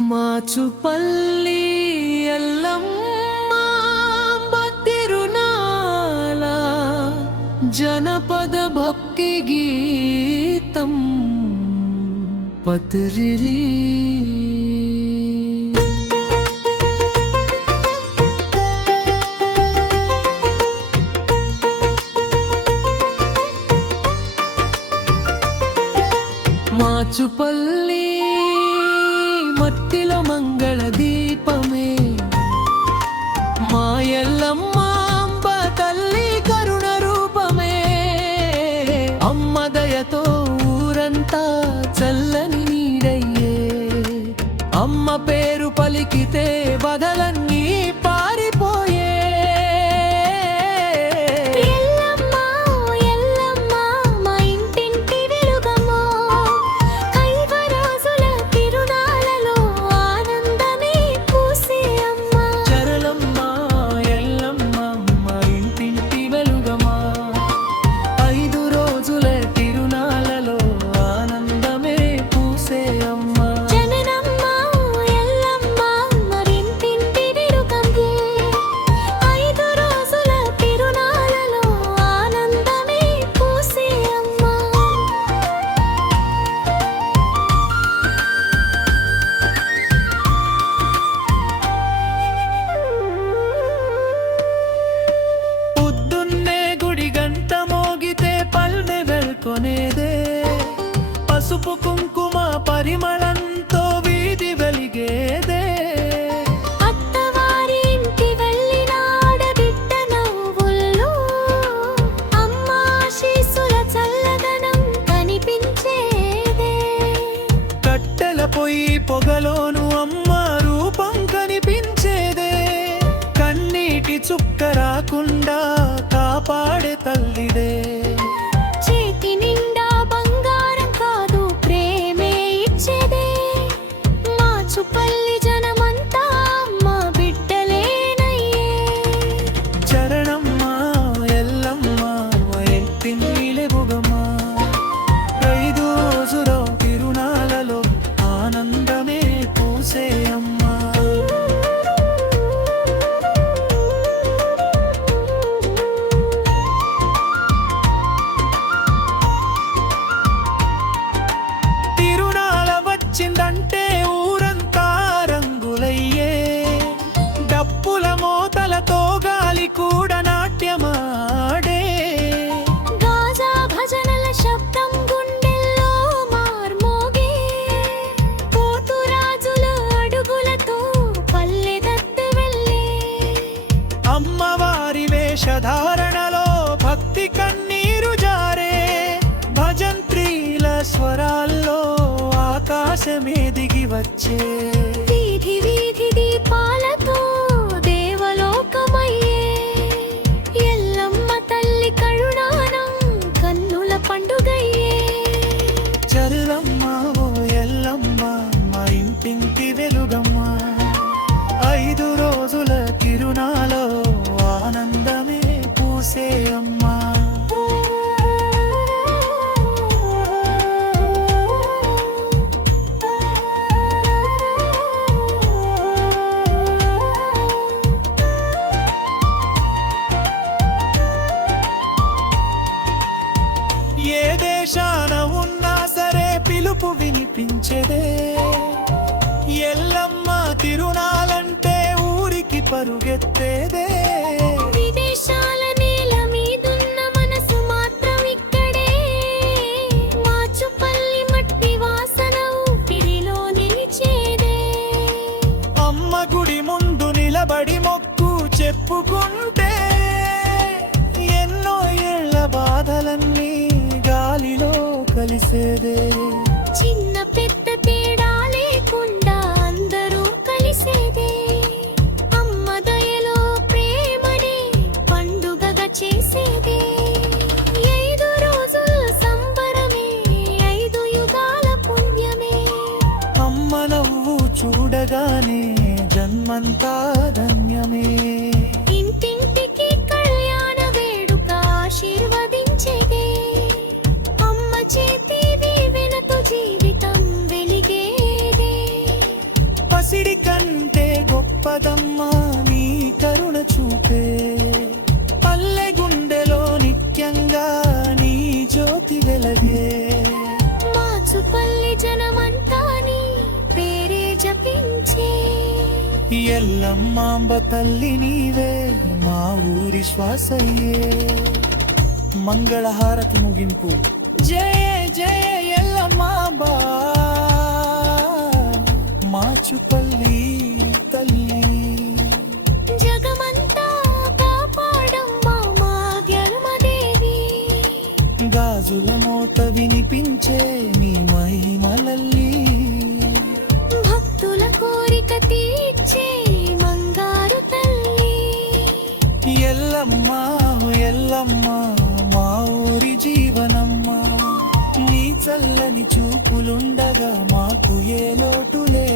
మాచుపల్లి ఎల్లమ్మ తిరునాల ಜನಪದ భక్తి గీతం పత్రిరి మాచుపల్లి మట్టిలో మంగళ దీపమే మా ఎల్లమ్మ అంబ తల్లి కరుణ రూపమే అమ్మ దయతో ఊరంతా చల్లని నీడయ్యే అమ్మ పేరు పలికితే బదలన్నీ పారిపోయే పసుపు కుంకుమ పరిమళంతో వీధి వెలిగేదే అత్తవారి ఇంటి వెళ్ళిన ఆడబిడ్డ నవ్వుల్లో అమ్మ ఆశీస్సుల చల్లదనం కనిపించేదే కట్టెల పొయ్యి పొగలోను అమ్మ రూపం కనిపించేదే కన్నీటి చుక్క రాకుండా కాపాడే తల్లిదే మాచుపల్లి జనమంతా మా బిడ్డలేనయ్యే చరణమ్మ ఎల్లమ్మ ఎంటిల్లెబుగమ్మ 5 రోజుల తిరునాళ్ళలో ఆనందమే పూసే అమ్మ తిరునాళ్ళ వచ్చిందంటే కూడా నాట్యమాడే గాజా భజనల శబ్దం గుండెల్లో మార్మోగే పోతురాజుల అడుగులతో పల్లెదత్తి వెళ్ళే అమ్మవారి వేషధారణలో భక్తి కన్నీరు జారే భజంత్రీల స్వరాల్లో ఆకాశమే దిగి వచ్చే వీధి వీధి దీపాలతో పండుగయ్యే చల్లమ్మ ఓ ఎల్లమ్మ మా ఇంటింటి వెలుగమ్మ 5 రోజుల తిరునాళ్ళలో ఆనందమే పూసే అమ్మ ఏ దేశాన ఉన్నా సరే పిలుపు వినిపించేదే ఎల్లమ్మ తిరునాళ్ళంటే ఊరికి పరుగెత్తేదే విదేశాల నేల మీదున్న మనసు మాత్రం ఇక్కడే మాచుపల్లి మట్టి వాసన ఊపిరిలో నిలిచేదే అమ్మ గుడి ముందు నిలబడి మొక్కు చెప్పుకుంటే ఎన్నో ఏళ్ల బాధలన్నీ గాలిలో కలిసేదే చిన్న పెద్ద తేడా లేకుండా అందరూ కలిసేదే అమ్మ దయలో ప్రేమనే పండుగగా చేసేదే 5 రోజుల సంబరమే 5 యుగాల పుణ్యమే అమ్మ నవ్వు చూడగానే జన్మంతా ధన్యమే ఇంటింటికి కళ్యాణ వేడుక ఆశీర్వదించేదే అమ్మ చేతి దీవెనతో జీవితం వెలిగేదే సంపదమ్మ నీ కరుణ చూపే పల్లె గుండెలో నిత్యంగా నీ జ్యోతి వెలగే మాచుపల్లి జనమంతా నీ పేరే జపించే ఎల్లమ్మాంబ తల్లి నీవే మా ఊరి శ్వాసయ్యే మంగళహారతి ముగింపు జయ జయ ఎల్లమ్మాంబ మాచుపల్లి తల్లి జగమంతా కాపాడమ్మా మా జ్ఞానదేవి గాజుల మోత వినిపించే నీ మహిమలల్లి భక్తుల కోరిక తీర్చే మంగారు తల్లి ఎల్లమ్మ ఎల్లమ్మ మా ఊరి జీవనమ్మ నీ చల్లని చూపులుండగా మాకు ఏ లోటు లేదు